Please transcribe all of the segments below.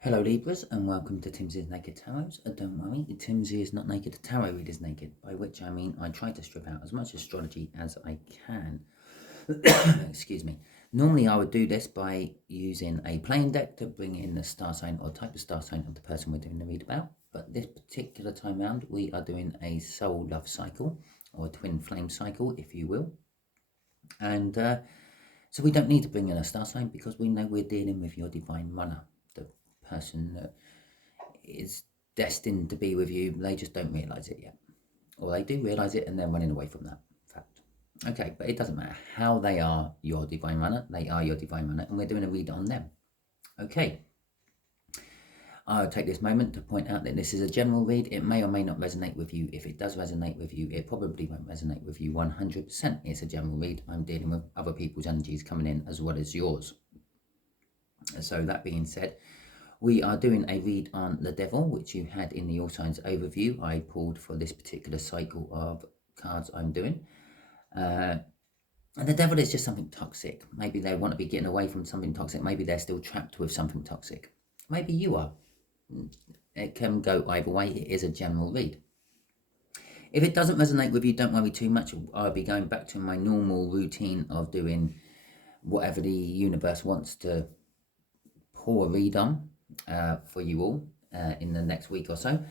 Hello Libras and welcome to Timsy Naked Tarot. Don't worry, Timsy is not naked, the tarot read is naked, by which I mean I try to strip out as much astrology as I can. Excuse me. Normally I would do this by using a plain deck to bring in the star sign or type of star sign of the person we're doing the read about, but this particular time round we are doing a soul love cycle, or a twin flame cycle if you will. And so we don't need to bring in a star sign because we know we're dealing with your divine runner, the person that is destined to be with you. They just don't realise it yet, or they do realise it and they're running away from that fact. Okay, but it doesn't matter how they are your divine runner, they are your divine runner, and we're doing a read on them. Okay, I'll take this moment to point out that this is a general read. It may or may not resonate with you. If it does resonate with you, it probably won't resonate with you 100%. It's a general read. I'm dealing with other people's energies coming in as well as yours. So that being said, we are doing a read on the devil, which you had in the All Signs overview. I pulled for this particular cycle of cards I'm doing. And the devil is just something toxic. Maybe they want to be getting away from something toxic. Maybe they're still trapped with something toxic. Maybe you are. It can go either way. It is a general read. If it doesn't resonate with you, don't worry too much. I'll be going back to my normal routine of doing whatever the universe wants to pour a read on for you all in the next week or so.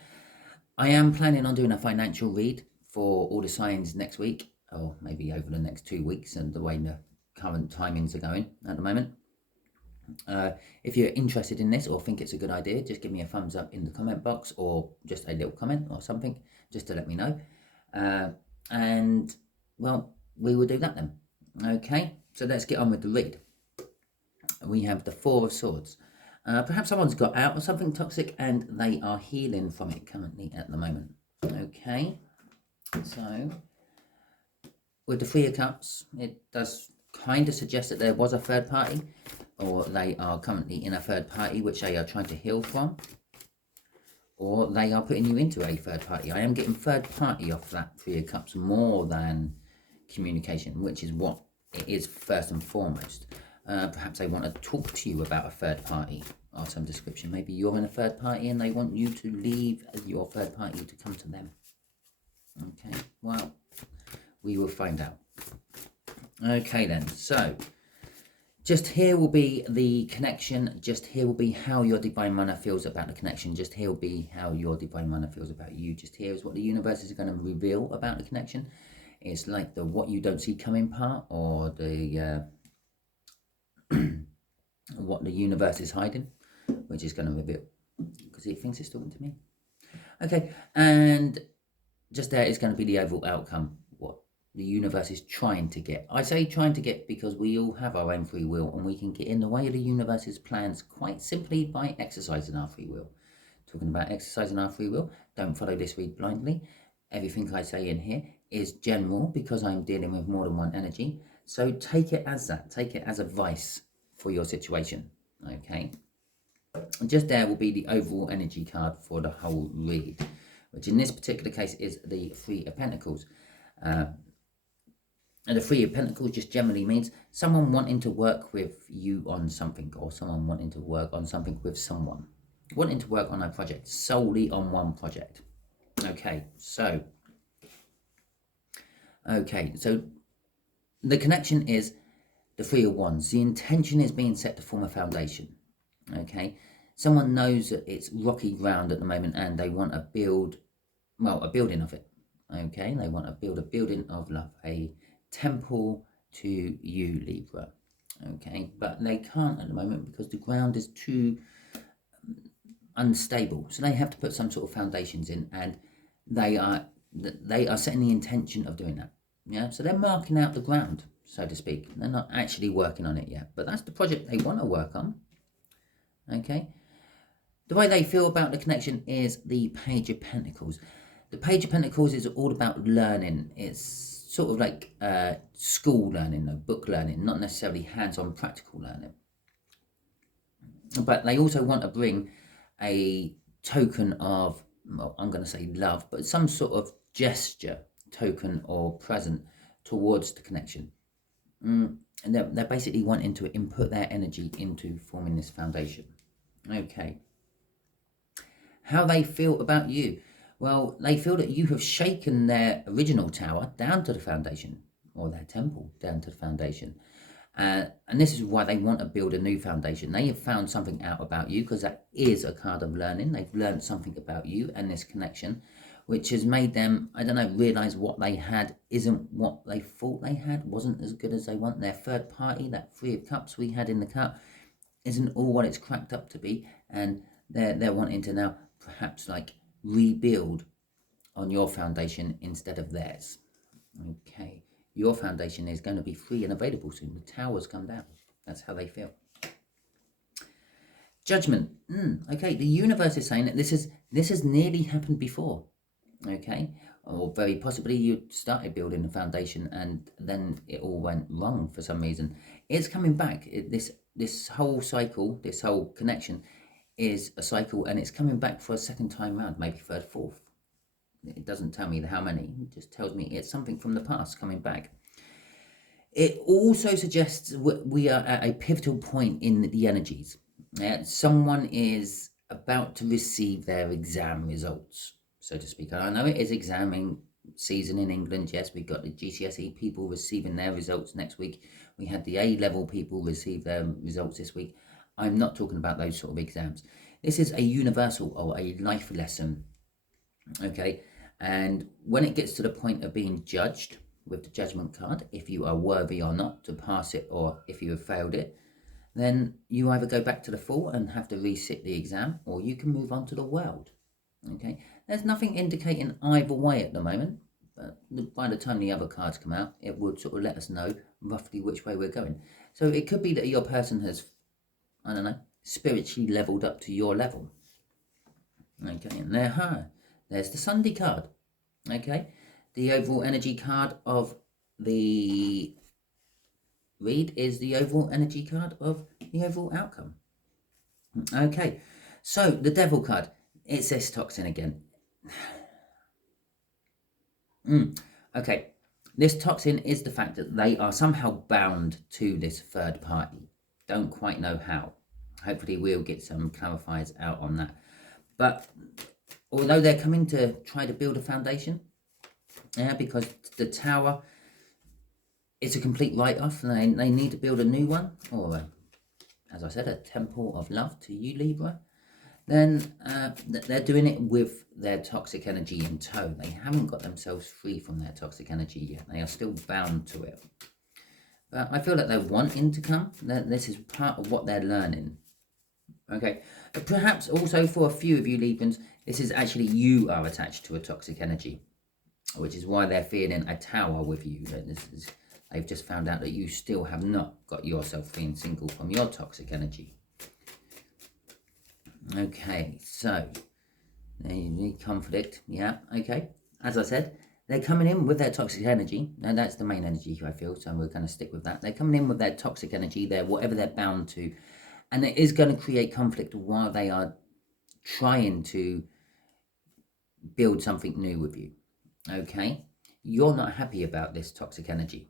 I am planning on doing a financial read for all the signs next week, or maybe over the next 2 weeks, and the way the current timings are going at the moment. If you're interested in this or think it's a good idea, just give me a thumbs up in the comment box, or just a little comment or something, just to let me know. And, well, we will do that then. Okay, so let's get on with the read. We have the Four of Swords. Perhaps someone's got out of something toxic and they are healing from it currently at the moment. Okay, so with the Three of Cups, it does kind of suggest that there was a third party, or they are currently in a third party which they are trying to heal from, or they are putting you into a third party. I am getting third party off that Three of Cups more than communication, which is what it is first and foremost. Perhaps they want to talk to you about a third party of some description. Maybe you're in a third party and they want you to leave your third party to come to them. Okay, well, we will find out. Okay then, so just here will be the connection. Just here will be how your divine runner feels about the connection. Just here will be how your divine runner feels about you. Just here is what the universe is going to reveal about the connection. It's like the what you don't see coming part, or the what the universe is hiding, which is going to reveal, because it thinks it's talking to me. Okay, and just there is going to be the overall outcome, what the universe is trying to get. I say trying to get because we all have our own free will, and we can get in the way of the universe's plans quite simply by exercising our free will. Talking about exercising our free will, don't follow this read blindly. Everything I say in here is general because I'm dealing with more than one energy. So take it as that. Take it as advice for your situation. Okay. And just there will be the overall energy card for the whole read, which in this particular case is the Three of Pentacles. And the Three of Pentacles just generally means someone wanting to work with you on something, or someone wanting to work on something with someone. Wanting to work on a project, solely on one project. Okay, so the connection is the Three of Wands. The intention is being set to form a foundation. Okay, someone knows that it's rocky ground at the moment and they want to build, well, a building of it. Okay, they want to build a building of love, a temple to you, Libra. Okay, but they can't at the moment because the ground is too unstable, so they have to put some sort of foundations in, and they are setting the intention of doing that. Yeah, so they're marking out the ground, so to speak. They're not actually working on it yet, but that's the project they want to work on. Okay, the way they feel about the connection is the Page of Pentacles. The Page of Pentacles is all about learning. It's sort of like school learning, though, book learning, not necessarily hands-on practical learning. But they also want to bring a token of, well, I'm going to say love, but some sort of gesture, token or present towards the connection. And they're basically wanting to input their energy into forming this foundation. Okay, How they feel about you. Well, they feel that you have shaken their original tower down to the foundation, or their temple down to the foundation. And this is why they want to build a new foundation. They have found something out about you, because that is a card of learning. They've learned something about you and this connection, which has made them, I don't know, realize what they had isn't what they thought they had, wasn't as good as they want. Their third party, that Three of Cups we had in the cup, isn't all what it's cracked up to be. And they're wanting to now perhaps like rebuild on your foundation instead of theirs. Okay. Your foundation is going to be free and available soon. The towers come down. That's how they feel. Judgment. Okay, the universe is saying that this has nearly happened before. Okay, or very possibly you started building a foundation and then it all went wrong for some reason. It's coming back. This whole cycle, this whole connection is a cycle, and it's coming back for a second time round, maybe third, fourth. It doesn't tell me how many. It just tells me it's something from the past coming back. It also suggests we are at a pivotal point in the energies. Someone is about to receive their exam results, so to speak. And I know it is examining season in England. Yes, we've got the GCSE people receiving their results next week. We had the A-level people receive their results this week. I'm not talking about those sort of exams. This is a universal or a life lesson. Okay, and when it gets to the point of being judged with the judgment card, if you are worthy or not to pass it, or if you have failed it, then you either go back to the full and have to resit the exam, or you can move on to the world. Okay, there's nothing indicating either way at the moment, but by the time the other cards come out, it would sort of let us know roughly which way we're going. So it could be that your person has, I don't know, spiritually leveled up to your level. Okay, and there's the Sunday card. Okay, the overall energy card of the read is the overall energy card of the overall outcome. Okay, so the Devil card, it says toxin again. Okay, this toxin is the fact that they are somehow bound to this third party. Don't quite know how. Hopefully we'll get some clarifiers out on that. But although they're coming to try to build a foundation, because the tower is a complete write-off, and they need to build a new one, or as I said, a temple of love to you, Libra, then they're doing it with their toxic energy in tow. They haven't got themselves free from their toxic energy yet. They are still bound to it. But I feel that they're wanting to come. This is part of what they're learning. Okay, but perhaps also for a few of you Librans, this is actually you are attached to a toxic energy, which is why they're feeling a tower with you. They've just found out that you still have not got yourself free and single from your toxic energy. Okay, so the conflict, yeah, okay. As I said, they're coming in with their toxic energy. Now that's the main energy I feel, so we're going to stick with that. They're coming in with their toxic energy, whatever they're bound to, and it is going to create conflict while they are trying to build something new with you. Okay, you're not happy about this toxic energy.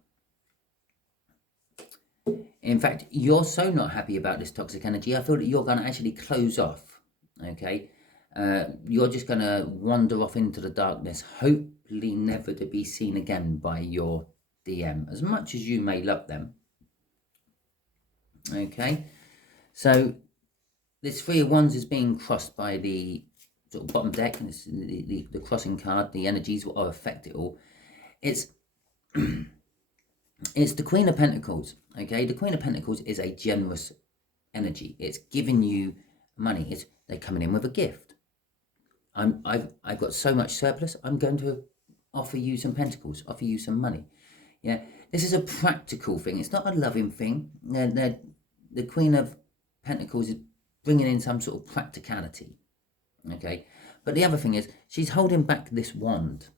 In fact, you're so not happy about this toxic energy, I feel that you're going to actually close off. Okay, you're just going to wander off into the darkness, hopefully never to be seen again by your DM, as much as you may love them. Okay, so this Three of Wands is being crossed by the sort of bottom deck, and the crossing card. The energies will affect it all. It's it's the Queen of Pentacles. Okay, the Queen of Pentacles is a generous energy. It's giving you money. They're coming in with a gift. I've got so much surplus. I'm going to offer you some pentacles. Offer you some money. Yeah, this is a practical thing. It's not a loving thing. The Queen of Pentacles is bringing in some sort of practicality. Okay, but the other thing is she's holding back this wand.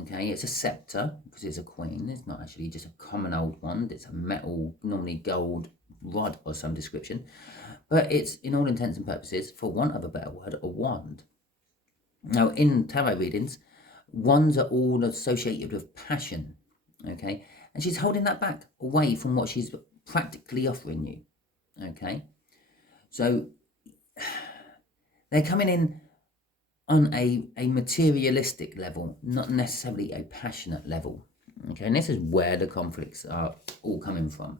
Okay, it's a scepter because it's a queen. It's not actually just a common old wand. It's a metal, normally gold rod or some description. But it's, in all intents and purposes, for want of a better word, a wand. Now, in tarot readings, wands are all associated with passion. Okay, and she's holding that back away from what she's practically offering you. Okay, so they're coming in on a materialistic level, not necessarily a passionate level. Okay, and this is where the conflicts are all coming from.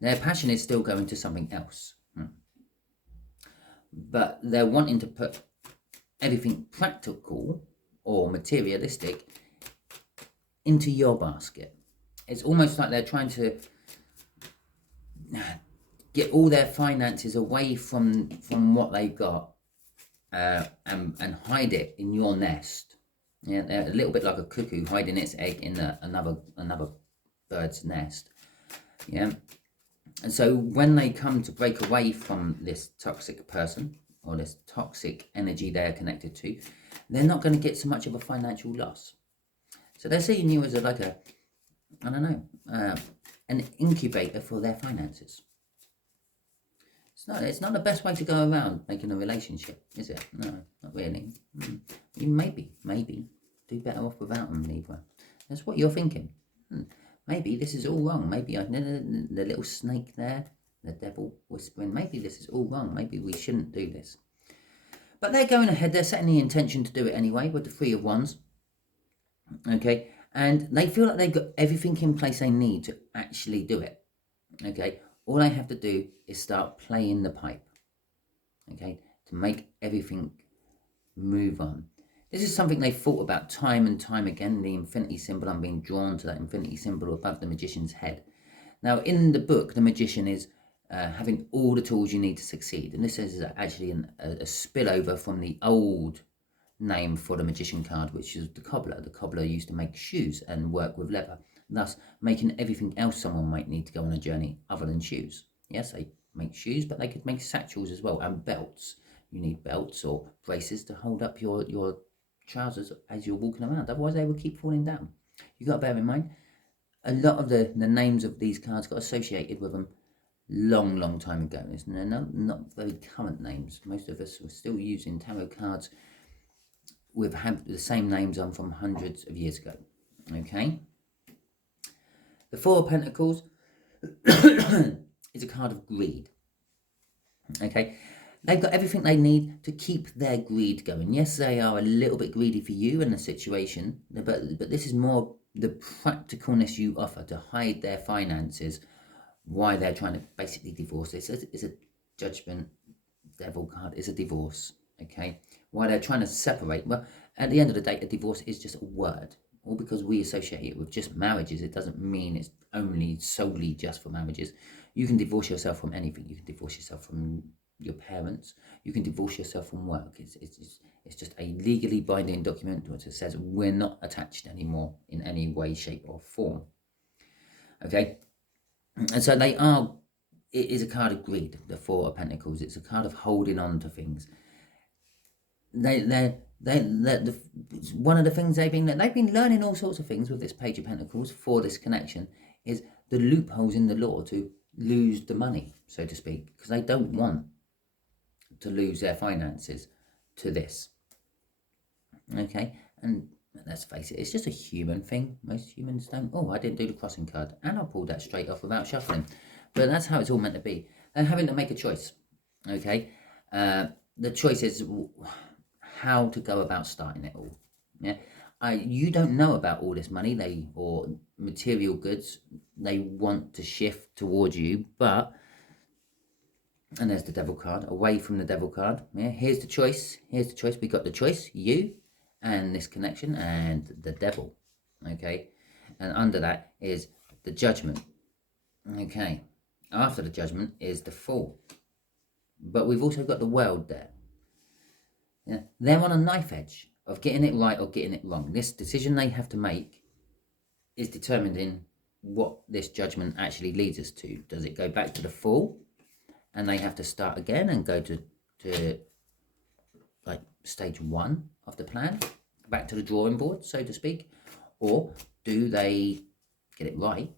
Their passion is still going to something else. But they're wanting to put everything practical or materialistic into your basket. It's almost like they're trying to get all their finances away from what they've got and hide it in your nest. Yeah, they're a little bit like a cuckoo hiding its egg in another bird's nest. Yeah. And so when they come to break away from this toxic person or this toxic energy they're connected to, they're not going to get so much of a financial loss. So they're seeing you as an incubator for their finances. It's not the best way to go around making a relationship, is it? No, not really. You maybe do better off without them, Libra. That's what you're thinking. Maybe this is all wrong. Maybe the little snake there, the devil whispering, maybe this is all wrong. Maybe we shouldn't do this. But they're going ahead. They're setting the intention to do it anyway with the Three of Wands. Okay. And they feel like they've got everything in place they need to actually do it. Okay. All they have to do is start playing the pipe. Okay. To make everything move on. This is something they've thought about time and time again, the infinity symbol. I'm being drawn to that infinity symbol above the magician's head. Now, in the book, the magician is having all the tools you need to succeed. And this is actually a spillover from the old name for the magician card, which is the cobbler. The cobbler used to make shoes and work with leather, thus making everything else someone might need to go on a journey other than shoes. Yes, they make shoes, but they could make satchels as well, and belts. You need belts or braces to hold up your trousers as you're walking around, otherwise they will keep falling down. You got to bear in mind, a lot of the names of these cards got associated with them long time ago. They're not very current names. Most of us were still using tarot cards with the same names on from hundreds of years ago. Okay, the Four of Pentacles is a card of greed. Okay, they've got everything they need to keep their greed going. Yes, they are a little bit greedy for you in the situation, but this is more the practicalness you offer to hide their finances, why they're trying to basically divorce. It's a judgment, devil card, it's a divorce, okay? Why they're trying to separate. Well, at the end of the day, a divorce is just a word. All because we associate it with just marriages, it doesn't mean it's only solely just for marriages. You can divorce yourself from anything. You can divorce yourself from your parents. You can divorce yourself from work. It's just a legally binding document which says we're not attached anymore in any way, shape or form. Okay, and so it is a card of greed, the Four of Pentacles. It's a card of holding on to things. One of the things they've been learning all sorts of things with this Page of Pentacles for this connection is the loopholes in the law to lose the money, so to speak, because they don't want to lose their finances to this. Okay, and let's face it, it's just a human thing. Most humans don't. Oh, I didn't do the crossing card, and I pulled that straight off without shuffling. But that's how it's all meant to be. They're having to make a choice. Okay, the choice is how to go about starting it all. Yeah, you don't know about all this money or material goods they want to shift towards you, but. And there's the devil card, away from the devil card. Yeah, here's the choice. Here's the choice. We got the choice, you and this connection and the devil. Okay. And under that is the judgment. Okay. After the judgment is the Fool. But we've also got the world there. Yeah. They're on a knife edge of getting it right or getting it wrong. This decision they have to make is determined in what this judgment actually leads us to. Does it go back to the Fool? And they have to start again and go to like stage one of the plan, back to the drawing board, so to speak, or do they get it right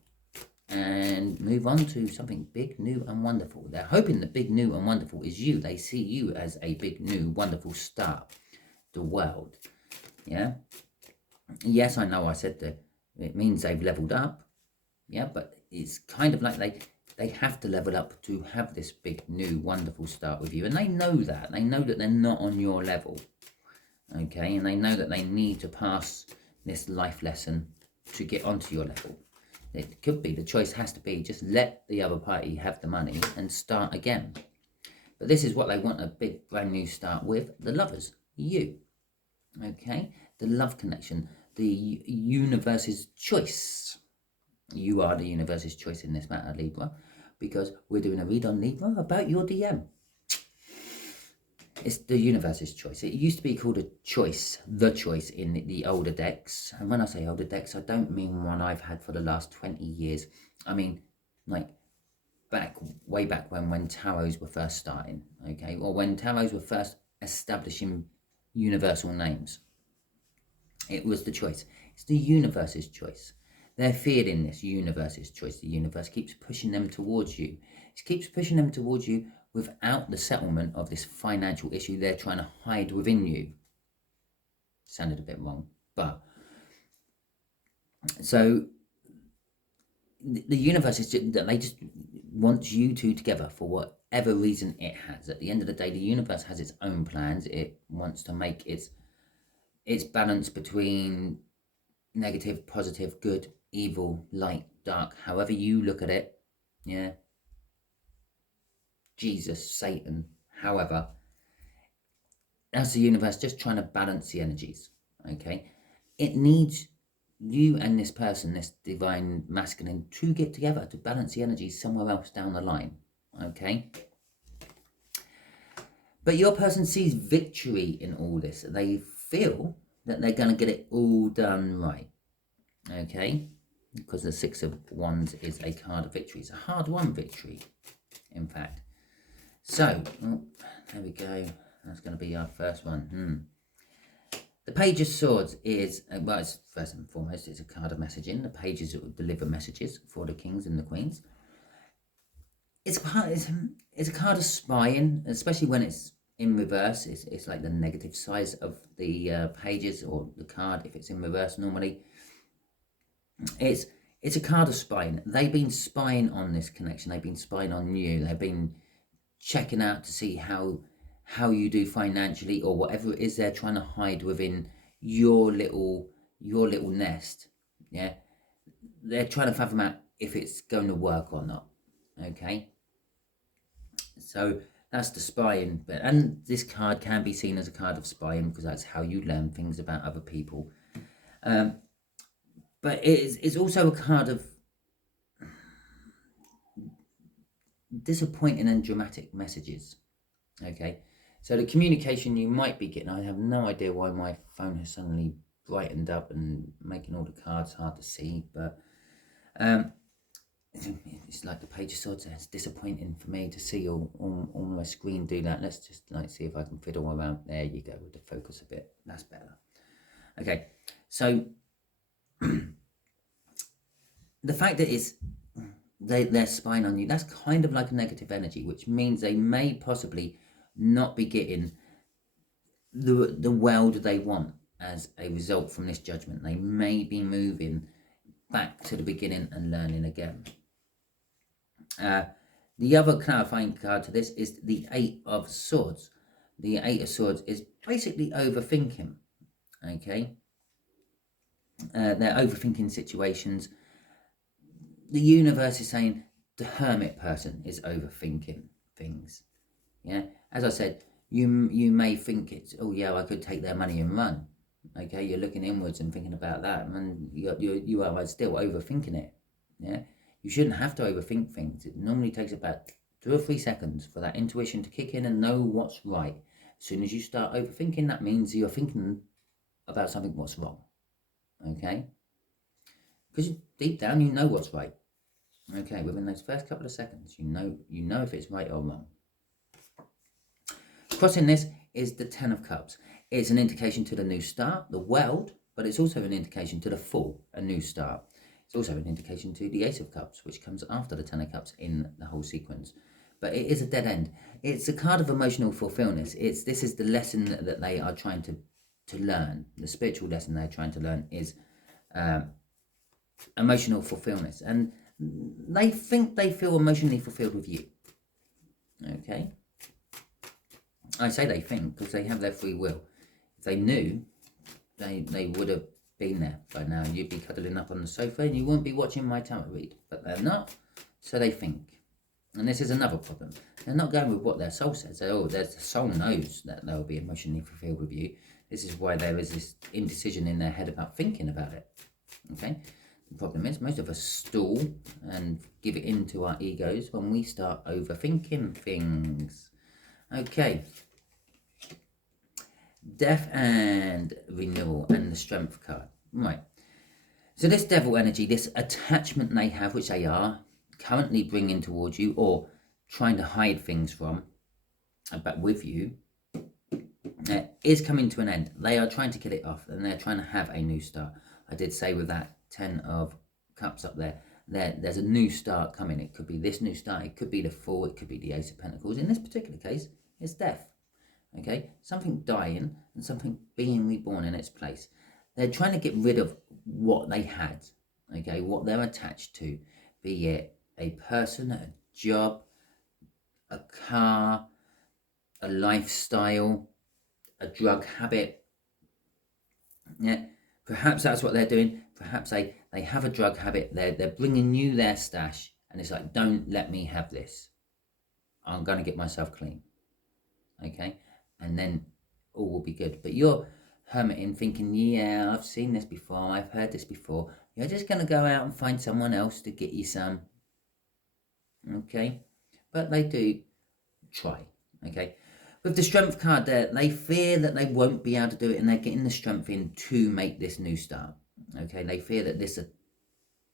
and move on to something big, new and wonderful? They're hoping the big, new and wonderful is you. They see you as a big, new, wonderful star, the world. Yeah. Yes, I know I said that it means they've leveled up. Yeah, but it's kind of like they have to level up to have this big, new, wonderful start with you. And they know that. They know that they're not on your level. okay? And they know that they need to pass this life lesson to get onto your level. It could be, the choice has to be, just let the other party have the money and start again. But this is what they want, a big brand new start with, the lovers, you, okay? The love connection, the universe's choice. You are the universe's choice in this matter, Libra, because we're doing a read on Libra about your DM. It's the universe's choice. It used to be called a choice, the choice in the older decks. And when I say older decks, I don't mean one I've had for the last 20 years. I mean, like, way back when tarots were first starting, okay? Or when tarots were first establishing universal names. It was the choice. It's the universe's choice. They're feeling this universe's choice. The universe keeps pushing them towards you. It keeps pushing them towards you without the settlement of this financial issue they're trying to hide within you. Sounded a bit wrong, but so the universe is just, they just want you two together for whatever reason it has. At the end of the day, the universe has its own plans. It wants to make its balance between negative, positive, good, evil, light, dark, however you look at it, yeah, Jesus, Satan, however, that's the universe just trying to balance the energies, okay? It needs you and this person, this divine masculine, to get together to balance the energies somewhere else down the line, okay? But your person sees victory in all this. They feel that they're going to get it all done right, okay? Because the Six of Wands is a card of victory. It's a hard-won victory, in fact. So, there we go. That's going to be our first one. The Page of Swords is, well, it's first and foremost, it's a card of messaging. The pages will deliver messages for the kings and the queens. It's a card of spying, especially when it's in reverse. It's like the negative side of the pages, or the card if it's in reverse normally. It's a card of spying. They've been spying on this connection. They've been spying on you. They've been checking out to see how you do financially, or whatever it is they're trying to hide within your little nest. Yeah, they're trying to fathom out if it's going to work or not. Okay, so that's the spying bit, and this card can be seen as a card of spying because that's how you learn things about other people. But it's also a card of disappointing and dramatic messages. Okay, so the communication you might be getting, I have no idea why my phone has suddenly brightened up and making all the cards hard to see, but it's like the Page of Swords. It's disappointing for me to see on my screen do that. Let's just see if I can fiddle around. There you go, with the focus a bit. That's better. Okay, so the fact that they're spying on you, that's kind of like a negative energy, which means they may possibly not be getting the world they want as a result from this judgment. They may be moving back to the beginning and learning again. The other clarifying card to this is the Eight of Swords. The Eight of Swords is basically overthinking, okay? They're overthinking situations. The universe is saying the Hermit person is overthinking things. Yeah, as I said, you may think it's, oh yeah, I could take their money and run. Okay, you're looking inwards and thinking about that, and you are still overthinking it. Yeah, you shouldn't have to overthink things. It normally takes about 2 or 3 seconds for that intuition to kick in and know what's right. As soon as you start overthinking, that means you're thinking about something what's wrong. Okay, because deep down you know what's right. Okay, within those first couple of seconds, you know if it's right or wrong. Crossing this is the Ten of Cups. It's an indication to the new start, the world, but it's also an indication to the full, a new start. It's also an indication to the Ace of Cups, which comes after the Ten of Cups in the whole sequence. But it is a dead end. It's a card of emotional fulfillment. This is the lesson that they are trying to learn. The spiritual lesson they're trying to learn is emotional fulfillment. And they think they feel emotionally fulfilled with you. Okay? I say they think because they have their free will. If they knew, they would have been there by now. You'd be cuddling up on the sofa and you wouldn't be watching my tarot read. But they're not, so they think. And this is another problem. They're not going with what their soul says. The soul knows that they'll be emotionally fulfilled with you. This is why there is this indecision in their head about thinking about it. Okay? The problem is most of us stall and give it into our egos when we start overthinking things. Okay. Death and renewal and the strength card. Right. So this devil energy, this attachment they have, which they are currently bringing towards you or trying to hide things from, but with you, is coming to an end. They are trying to kill it off and they're trying to have a new start. I did say with that 10 of Cups up there's a new start coming. It could be this new start, it could be the Fool, it could be the Ace of Pentacles. In this particular case, it's death. Okay, something dying and something being reborn in its place. They're trying to get rid of what they had, okay, what they're attached to, be it a person, a job, a car, a lifestyle, a drug habit. Yeah, perhaps that's what they're doing. Perhaps they have a drug habit. They're bringing you their stash, and it's like, don't let me have this. I'm going to get myself clean. Okay, and then all will be good. But you're hermiting, thinking, yeah, I've seen this before. I've heard this before. You're just going to go out and find someone else to get you some. Okay, but they do try. Okay. With the strength card there, they fear that they won't be able to do it and they're getting the strength in to make this new start. Okay, they fear that this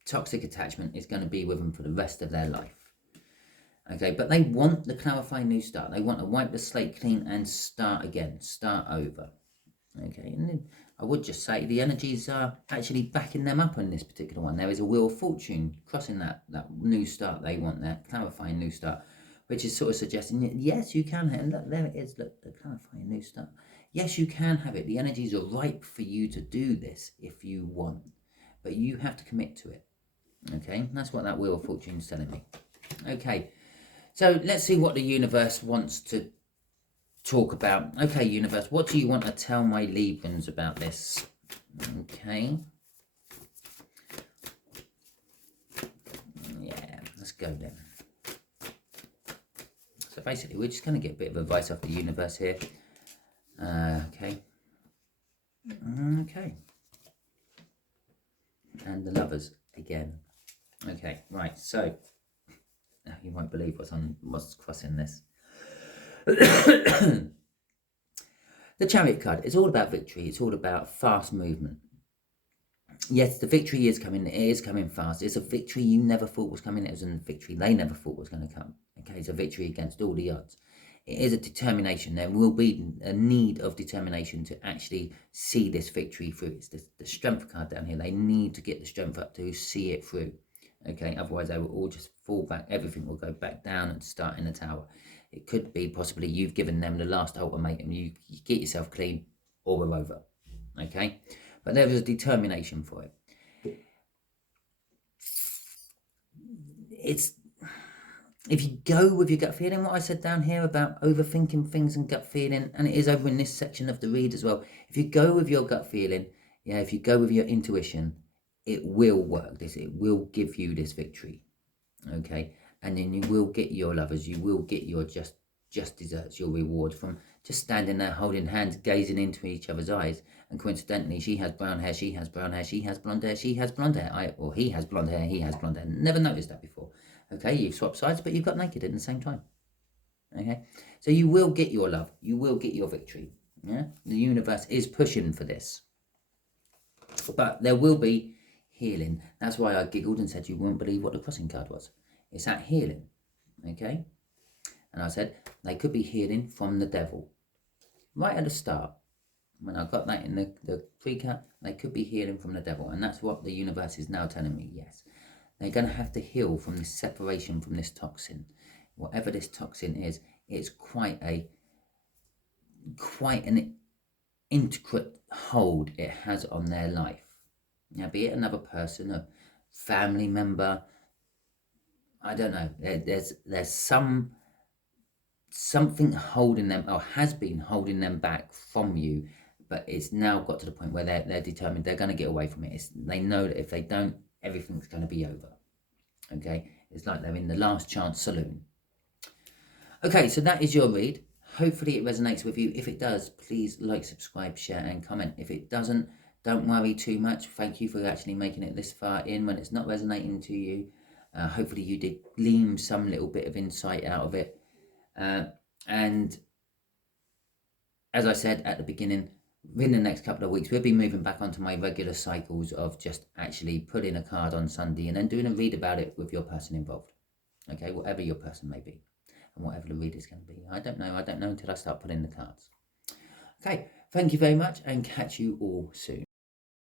toxic attachment is going to be with them for the rest of their life. Okay, but they want the clarifying new start. They want to wipe the slate clean and start again, start over. Okay, and then I would just say the energies are actually backing them up on this particular one. There is a Wheel of Fortune crossing that new start they want, that clarifying new start, which is sort of suggesting, yes, you can have it. Look, there it is, look, the clarifying new start. Yes, you can have it. The energies are ripe for you to do this if you want, but you have to commit to it. Okay, that's what that Wheel of Fortune is telling me. Okay, so let's see what the universe wants to talk about. Okay, universe, what do you want to tell my Librans about this? Okay. Yeah, let's go then. So basically, we're just going to get a bit of advice off the universe here. Okay. Okay. And the Lovers again. Okay, right, so you won't believe what's crossing this. The Chariot card is all about victory. It's all about fast movement. Yes, the victory is coming. It is coming fast. It's a victory you never thought was coming. It was a victory they never thought was going to come. Okay, it's a victory against all the odds. It is a determination. There will be a need of determination to actually see this victory through. It's the strength card down here. They need to get the strength up to see it through. Okay, otherwise they will all just fall back. Everything will go back down and start in the tower. It could be possibly you've given them the last ultimatum. You get yourself clean or we're over. Okay, but there is a determination for it. It's, if you go with your gut feeling, what I said down here about overthinking things and gut feeling, and it is over in this section of the read as well. If you go with your gut feeling, yeah, if you go with your intuition, it will work. It will give you this victory. Okay, and then you will get your lovers. You will get your just desserts, your reward from just standing there holding hands, gazing into each other's eyes. And coincidentally, she has brown hair, she has brown hair, she has blonde hair, she has blonde hair. Or he has blonde hair, he has blonde hair. Never noticed that before. Okay, you've swapped sides, but you've got naked at the same time. Okay, so you will get your love. You will get your victory. Yeah, the universe is pushing for this. But there will be healing. That's why I giggled and said you wouldn't believe what the crossing card was. It's that healing. Okay, and I said they could be healing from the devil. Right at the start, when I got that in the pre-cut, they could be healing from the devil. And that's what the universe is now telling me, yes. They're going to have to heal from this separation from this toxin. Whatever this toxin is, it's quite an intricate hold it has on their life. Now, be it another person, a family member, I don't know. There's something holding them, or has been holding them back from you, but it's now got to the point where they're determined they're going to get away from it. They know that if they don't, everything's going to be over. Okay, it's like they're in the last chance saloon. Okay, so that is your read. Hopefully it resonates with you. If it does, please like, subscribe, share and comment. If it doesn't, don't worry too much. Thank you for actually making it this far in. When it's not resonating to you, hopefully you did glean some little bit of insight out of it. And as I said at the beginning, within the next couple of weeks, we'll be moving back onto my regular cycles of just actually putting a card on Sunday and then doing a read about it with your person involved. Okay, whatever your person may be and whatever the read is going to be. I don't know until I start putting the cards. Okay, thank you very much and catch you all soon.